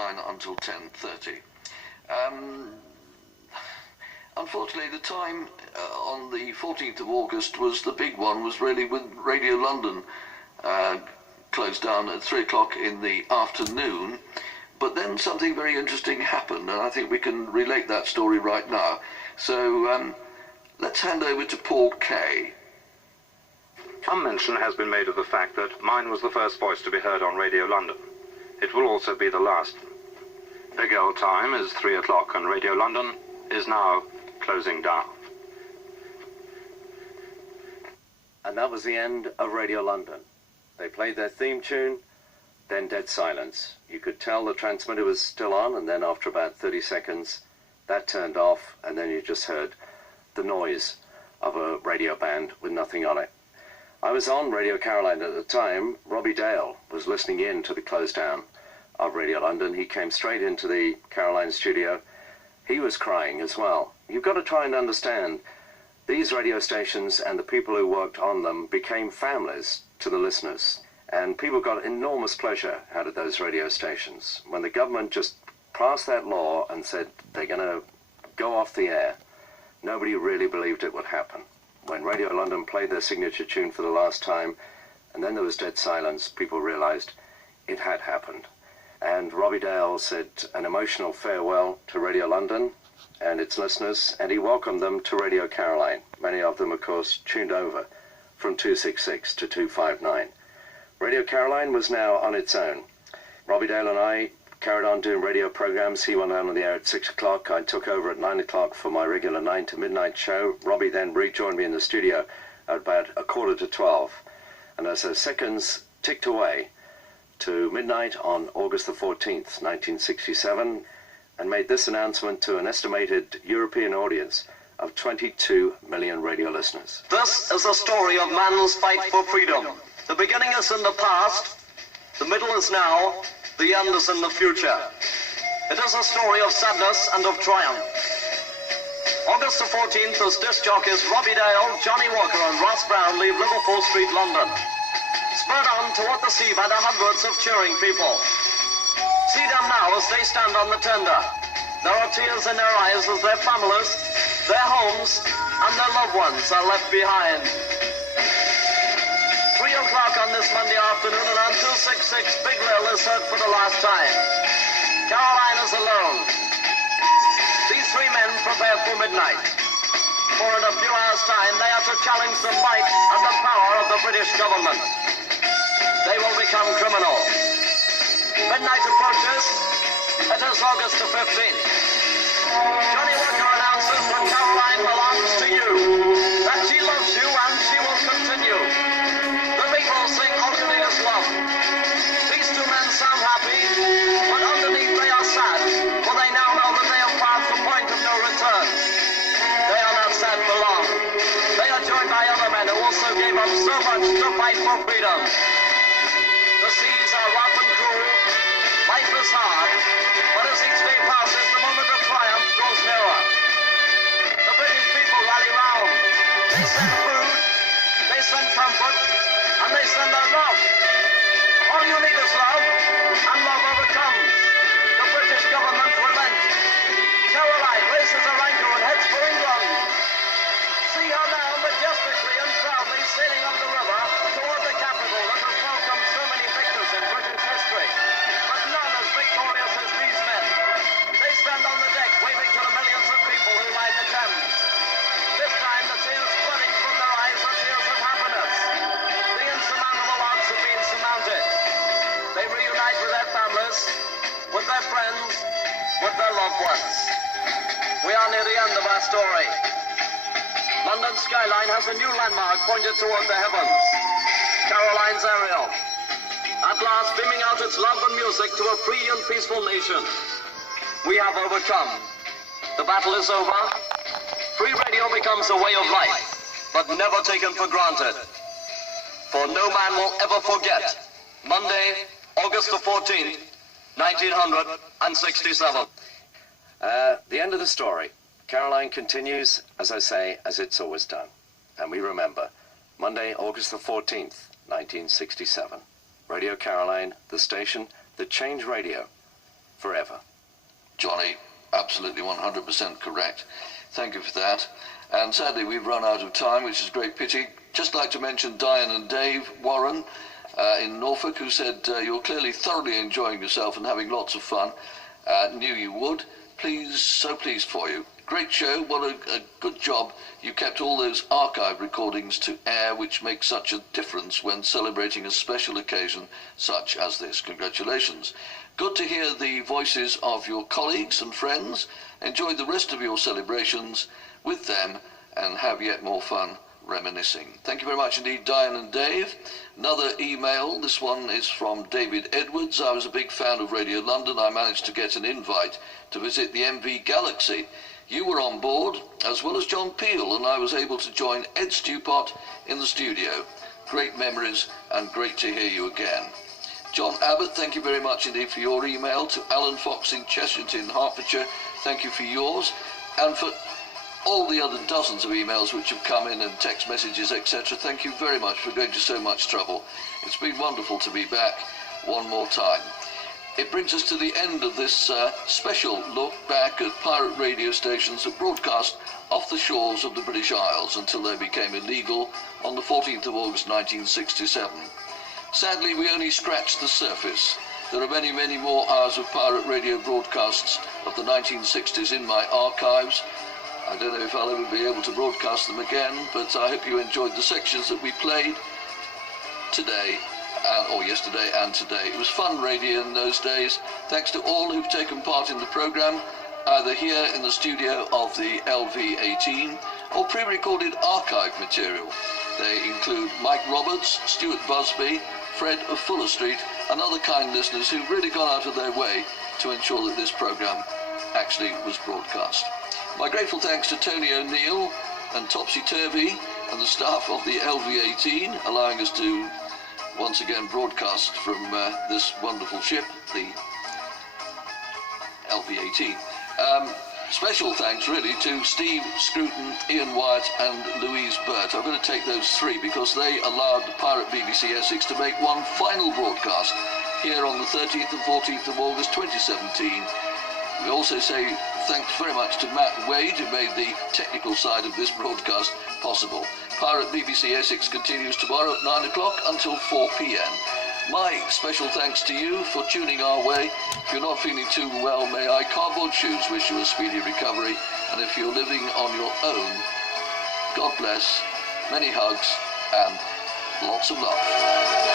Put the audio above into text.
9 until 10:30. Unfortunately, the time on the 14th of August was the big one, was really when Radio London closed down at 3 o'clock in the afternoon. But then something very interesting happened, and I think we can relate that story right now. So let's hand over to Paul Kay. Some mention has been made of the fact that mine was the first voice to be heard on Radio London. It will also be the last. Big old time is 3 o'clock, and Radio London is now closing down. And that was the end of Radio London. They played their theme tune, then dead silence. You could tell the transmitter was still on, and then after about 30 seconds, that turned off, and then you just heard the noise of a radio band with nothing on it. I was on Radio Caroline at the time. Robbie Dale was listening in to the close down of Radio London. He came straight into the Caroline studio. He was crying as well. You've got to try and understand, these radio stations and the people who worked on them became families to the listeners. And people got enormous pleasure out of those radio stations. When the government just passed that law and said they're going to go off the air, nobody really believed it would happen. When Radio London played their signature tune for the last time, and then there was dead silence, people realized it had happened. And Robbie Dale said an emotional farewell to Radio London and its listeners, and he welcomed them to Radio Caroline. Many of them, of course, tuned over from 266 to 259. Radio Caroline was now on its own. Robbie Dale and I carried on doing radio programs. He went on the air at 6 o'clock. I took over at 9 o'clock for my regular 9 to midnight show. Robbie then rejoined me in the studio at about 11:45. And as the seconds ticked away to midnight on August the 14th, 1967, and made this announcement to an estimated European audience of 22 million radio listeners. This is the story of man's fight for freedom. The beginning is in the past, the middle is now, the end is in the future. It is a story of sadness and of triumph. August the 14th, as disc jockeys Robbie Dale, Johnny Walker and Ross Brown leave Liverpool Street, London. Spurred on toward the sea by the hundreds of cheering people. See them now as they stand on the tender. There are tears in their eyes as their families, their homes, and their loved ones are left behind. 3 o'clock on this Monday afternoon, and on 266, Big Lil is heard for the last time. Caroline is alone. These three men prepare for midnight. For in a few hours' time, they are to challenge the might and the power of the British government. They will become criminals. Midnight approaches. It is August the 15th. Johnny Walker announces that Caroline belongs to you, that she loves you and she will continue. The people sing Alternative Love. These two men sound happy, but underneath they are sad, for they now know that they have passed the point of no return. They are not sad for long. They are joined by other men who also gave up so much to fight for freedom. The seas are rough and cruel. Life is hard, but as each day passes, the moment of triumph grows nearer. The British people rally round. They send food, they send comfort, and they send their love. All you need is love, and love overcomes. The British government relents. Caroline raises her anchor and heads for England. See her now majestically and proudly sailing up the river toward the capital that has welcomed so many victors in British history. But none as victorious as these men. They stand on the deck waving to the millions of people who ride the Thames. This time the tears flooding from their eyes are tears of happiness. The insurmountable odds have been surmounted. They reunite with their families, with their friends, with their loved ones. We are near the end of our story. London's skyline has a new landmark pointed toward the heavens. Caroline's aerial. At last beaming out its love and music to a free and peaceful nation. We have overcome. The battle is over. Free radio becomes a way of life, but never taken for granted. For no man will ever forget Monday, August the 14th, 1967. The end of the story. Caroline continues, as I say, as it's always done. And we remember, Monday, August the 14th, 1967. Radio Caroline, the station that changed radio forever. Johnny, absolutely 100% correct. Thank you for that. And sadly, we've run out of time, which is a great pity. Just like to mention Diane and Dave Warren in Norfolk, who said you're clearly thoroughly enjoying yourself and having lots of fun. Knew you would. Please, so pleased for you. Great show. What a good job. You kept all those archive recordings to air, which makes such a difference when celebrating a special occasion such as this. Congratulations. Good to hear the voices of your colleagues and friends. Enjoy the rest of your celebrations with them and have yet more fun reminiscing. Thank you very much indeed, Diane and Dave. Another email, this one is from David Edwards. I was a big fan of Radio London. I managed to get an invite to visit the MV Galaxy. You were on board, as well as John Peel, and I was able to join Ed Stewpot in the studio. Great memories, and great to hear you again. John Abbott, thank you very much indeed for your email. To Alan Fox in Cheshire, Hertfordshire, thank you for yours. And for all the other dozens of emails which have come in and text messages, etc. Thank you very much for going to so much trouble. It's been wonderful to be back one more time. It brings us to the end of this special look back at pirate radio stations that broadcast off the shores of the British Isles until they became illegal on the 14th of August 1967. Sadly, we only scratched the surface. There are many, many more hours of pirate radio broadcasts of the 1960s in my archives. I don't know if I'll ever be able to broadcast them again, but I hope you enjoyed the sections that we played today, or yesterday and today. It was fun radio in those days. Thanks to all who've taken part in the programme, either here in the studio of the LV18 or pre-recorded archive material. They include Mike Roberts, Stuart Busby, Fred of Fuller Street, and other kind listeners who've really gone out of their way to ensure that this programme actually was broadcast. My grateful thanks to Tony O'Neill and Topsy Turvy and the staff of the LV18, allowing us to once again broadcast from this wonderful ship, the LV18. Special thanks really to Steve Scruton, Ian Wyatt and Louise Burt. I'm going to take those three because they allowed the pirate BBC Essex to make one final broadcast here on the 13th and 14th of August 2017. We also say thanks very much to Matt Wade, who made the technical side of this broadcast possible. Pirate BBC Essex continues tomorrow at 9 o'clock until 4 p.m. My special thanks to you for tuning our way. If you're not feeling too well, may I cardboard shoes wish you a speedy recovery. And if you're living on your own, God bless, many hugs, and lots of love.